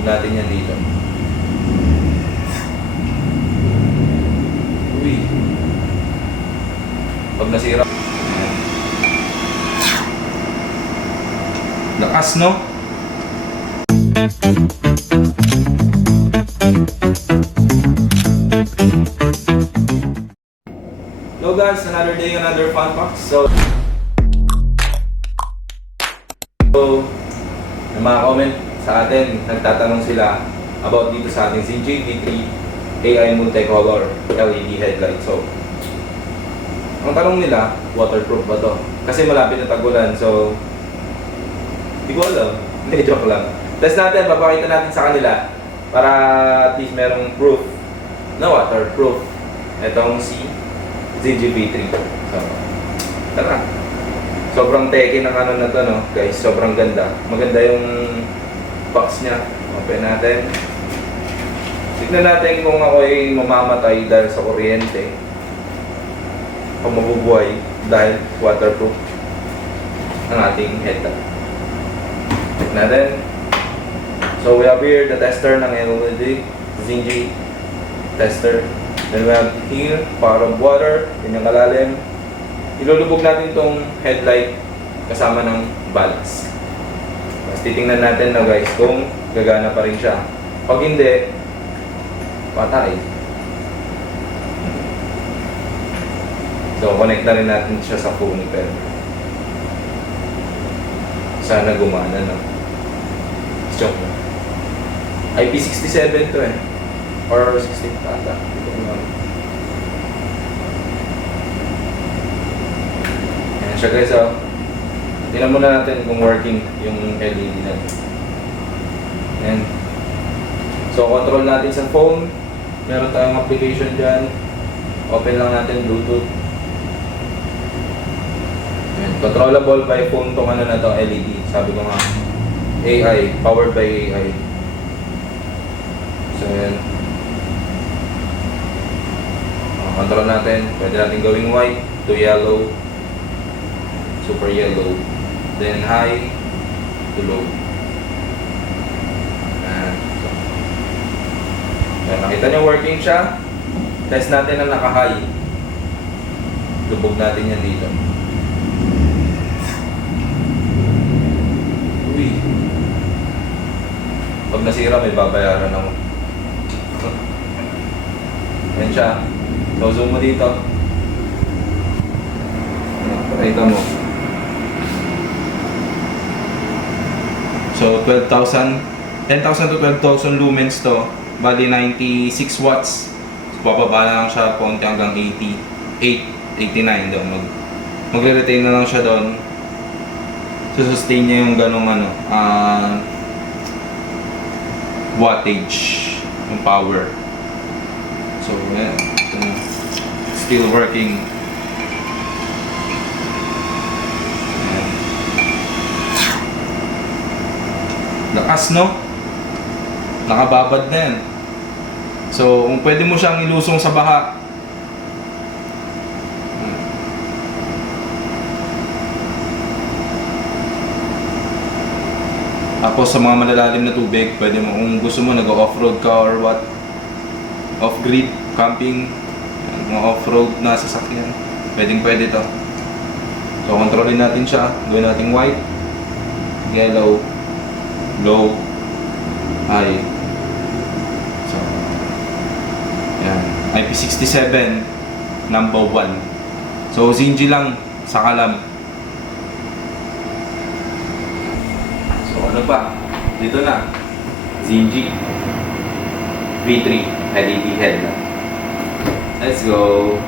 Natin yan dito. Uy. Pag nasira. Lakas, no? Hello guys, another day, another fun box. So yung mga comment sa atin, nagtatanong sila about dito sa ating Zinji V3 AI Multicolor LED headlight. So, ang tanong nila, waterproof ba to? Kasi malapit na tag-ulan, so hindi ko alam. Hindi, joke lang. Test natin, papakita natin sa kanila para at least merong proof na waterproof. Itong si Zinji V3. So, tara. Sobrang teki ng ano na to, no? Guys, sobrang ganda. Maganda yung box niya. Open natin. Tignan natin kung ako ay mamamatay dahil sa kuryente. O mabubuhay dahil waterproof ang ating headlight. Check natin. So we have here the tester ng LED, Zinji tester. Then we have here, power of water, yun yung kalalim. Ilulubog natin itong headlight kasama ng balance. Tapos titingnan natin na guys kung gagana pa rin siya. Pag hindi, patay. So connect na rin natin siya sa phone pero sana gumana, no? Joke na. IP67 to eh. Or 16 tata. Ayan siya guys, oh. Tingnan muna natin kung working yung LED natin. Ayan. So control natin sa phone. Meron tayong application dyan. Open lang natin Bluetooth. Ayan. Controllable by phone tong ano na to, LED. Sabi ko nga, AI, powered by AI. So ayan. Control natin. Pwede natin gawing white to yellow, super yellow, then high to low. So, nakita nyo working siya. Test natin ang naka-high. Lubog natin yan dito. Uy. Pag nasira may babayaran ako. Yan siya. So zoom mo dito. Pakita mo. So 10,000 to 12,000 lumens to. Bali 96 watts. So bababa na lang siya konti hanggang 88, 89 doon. Magre-retain na lang siya doon. Sustain niya yung ganong ano, wattage, yung power. So yeah, still working. Lakas, no? Nakababad na yan. So, kung pwede mo siyang ilusong sa baha. Tapos sa mga malalalim na tubig, pwede mo, kung gusto mo nag-off-road ka or what, off-grid, camping, mga off-road na sasakyan, pwede to. So, kontrolin natin siya. Gawin natin white, yellow, low, high. So, yan. IP67, number 1. So, Zinji lang, sa kalam. So, ano pa? Dito na. Zinji V3 LED headlamp. Let's go!